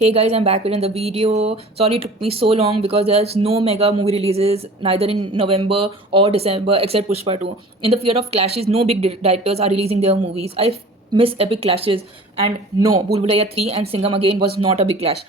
Hey guys, I'm back here in the video. Sorry it took me so long because there's no mega movie releases neither in November or December except Pushpa 2. In the fear of clashes, no big directors are releasing their movies. Miss epic clashes, and no, Bhool Bhulaiya 3 and Singham Again was not a big clash.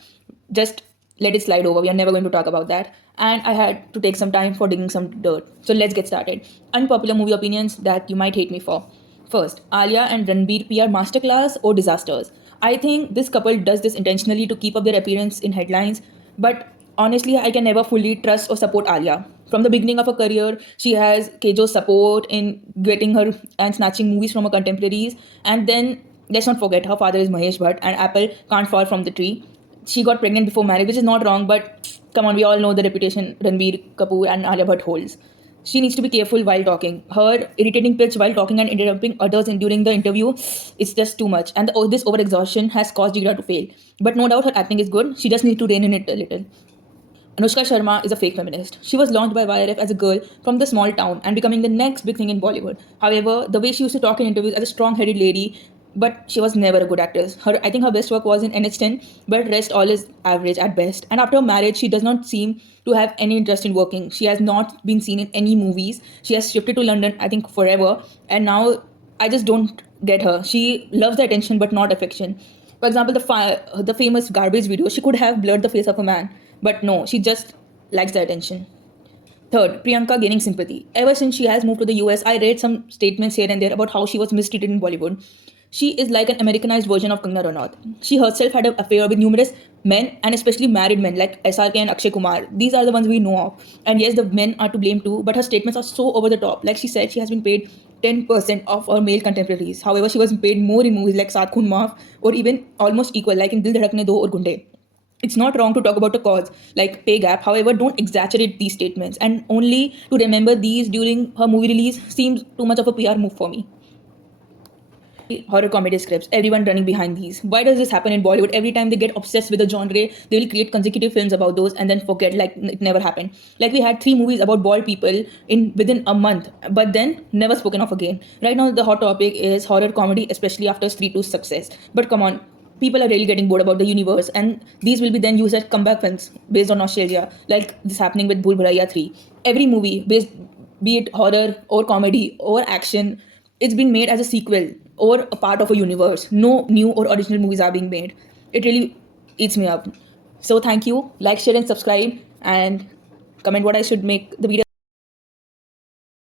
Just let it slide over. We are never going to talk about that. And I had to take some time for digging some dirt. So let's get started. Unpopular movie opinions that you might hate me for. First, Alia and Ranbir PR masterclass or disasters. I think this couple does this intentionally to keep up their appearance in headlines, but honestly, I can never fully trust or support Alia. From the beginning of her career, she has Kejo's support in getting her and snatching movies from her contemporaries, and then let's not forget her father is Mahesh Bhatt, and Apple can't fall from the tree. She got pregnant before marriage, which is not wrong, but come on, we all know the reputation Ranbir Kapoor and Alia Bhatt holds. She needs to be careful while talking. Her irritating pitch while talking and interrupting others during the interview is just too much. And this overexhaustion has caused Jigra to fail. But no doubt her acting is good. She just needs to rein in it a little. Anushka Sharma is a fake feminist. She was launched by YRF as a girl from the small town and becoming the next big thing in Bollywood. However, the way she used to talk in interviews as a strong-headed lady, but she was never a good actress. I think her best work was in NH10, but rest all is average at best. And after marriage, she does not seem to have any interest in working. She has not been seen in any movies. She has shifted to London, I think, forever. And now I just don't get her. She loves the attention, but not affection. For example, the famous garbage video, she could have blurred the face of a man, but no, she just likes the attention. Third, Priyanka gaining sympathy. Ever since she has moved to the US, I read some statements here and there about how she was mistreated in Bollywood. She is like an Americanized version of Kangana Ranaut. She herself had an affair with numerous men and especially married men like SRK and Akshay Kumar. These are the ones we know of. And yes, the men are to blame too, but her statements are so over the top. Like she said, she has been paid 10% of her male contemporaries. However, she was paid more in movies like Saath Khoon Maaf or even almost equal, like in Dil Dhadakne Do or Gunde. It's not wrong to talk about a cause like pay gap. However, don't exaggerate these statements. And only to remember these during her movie release seems too much of a PR move for me. Horror comedy scripts, everyone running behind these. Why does this happen in Bollywood? Every time they get obsessed with a genre, they will create consecutive films about those and then forget like it never happened. Like we had 3 movies about bald people in within a month, but then never spoken of again. Right now, the hot topic is horror comedy, especially after Street 2's success. But come on, people are really getting bored about the universe, and these will be then used as comeback films based on nostalgia, like this happening with Bhool Bhulaiya 3. Every movie, based, be it horror or comedy or action, it's been made as a sequel or a part of a universe. No new or original movies are being made. It really eats me up. So thank you. Like, share, and subscribe, and comment what I should make the video.